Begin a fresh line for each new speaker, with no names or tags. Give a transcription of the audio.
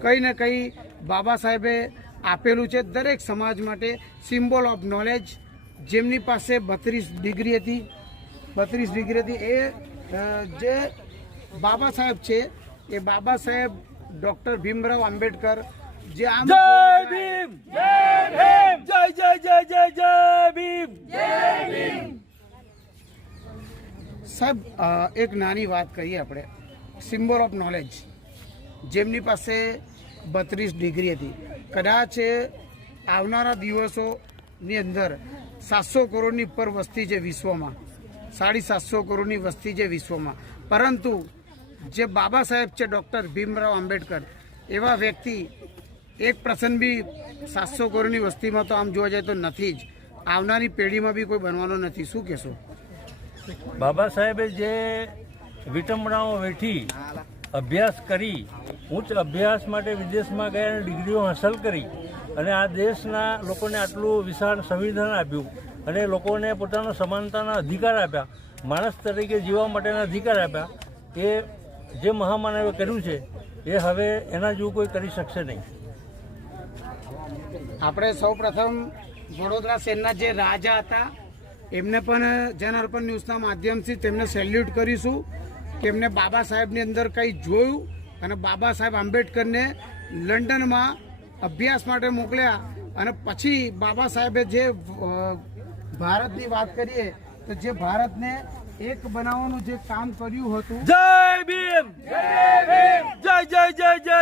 કંઈ ને કંઈ બાબા સાહેબે આપેલું છે. દરેક સમાજ માટે સિમ્બોલ ઓફ નોલેજ જેમની પાસે બત્રીસ ડિગ્રી હતી બત્રીસ ડિગ્રી હતી એ જે બાબા સાહેબ છે એ બાબા સાહેબ ડૉક્ટર ભીમરાવ આંબેડકર જે આમ
જય ભીમ! જય ભીમ! જય જય જય જય જય ભીમ!
સાહેબ એક નાની વાત કહીએ આપણે. સિમ્બોલ ઓફ નોલેજ જેમની પાસે બત્રીસ ડિગ્રી હતી. કદાચ આવનારા દિવસોની અંદર સાતસો કરોડની ઉપર વસ્તી છે વિશ્વમાં. સાડી સાતસો કરોડની વસ્તી છે વિશ્વમાં. પરંતુ જે બાબા સાહેબ છે ડૉક્ટર ભીમરાવ આંબેડકર, એવા વ્યક્તિ એક પ્રસન્ન બી સાતસો કરોડની વસ્તીમાં તો આમ જોવા જાય તો નથી જ. આવનારી પેઢીમાં બી કોઈ બનવાનો નથી. શું કહેશો?
બાબા સાહેબે જે વિટંબણાઓ વેઠી અભ્યાસ કરી ઉચ્ચ અભ્યાસ માટે વિદેશમાં ગયા અને ડિગ્રીઓ હાંસલ કરી અને આ દેશના લોકોને આટલું વિશાળ સંવિધાન આપ્યું અને લોકોને પોતાના સમાનતાના અધિકાર આપ્યા, માણસ તરીકે જીવવા માટેના અધિકાર આપ્યા, એ જે મહામાનવે કર્યું છે, એ હવે એના જેવું કોઈ કરી શકશે નહીં.
આપણે સૌ પ્રથમ વડોદરા શહેરના જે રાજા હતા, એમને પણ જન અર્પણ ન્યૂઝના માધ્યમથી તેમને સેલ્યુટ કરીશું. કે એમને બાબા સાહેબની અંદર કંઈ જોયું અને બાબા સાહેબ આંબેડકરને લંડનમાં અભ્યાસ માટે મોકલ્યા અને પછી બાબા સાહેબે જે ભારતની વાત કરીએ, તો જે ભારતને એક બનાવવાનું જે કામ કર્યું હતું
જય ભીમ! જય ભીમ! જય જય જય જય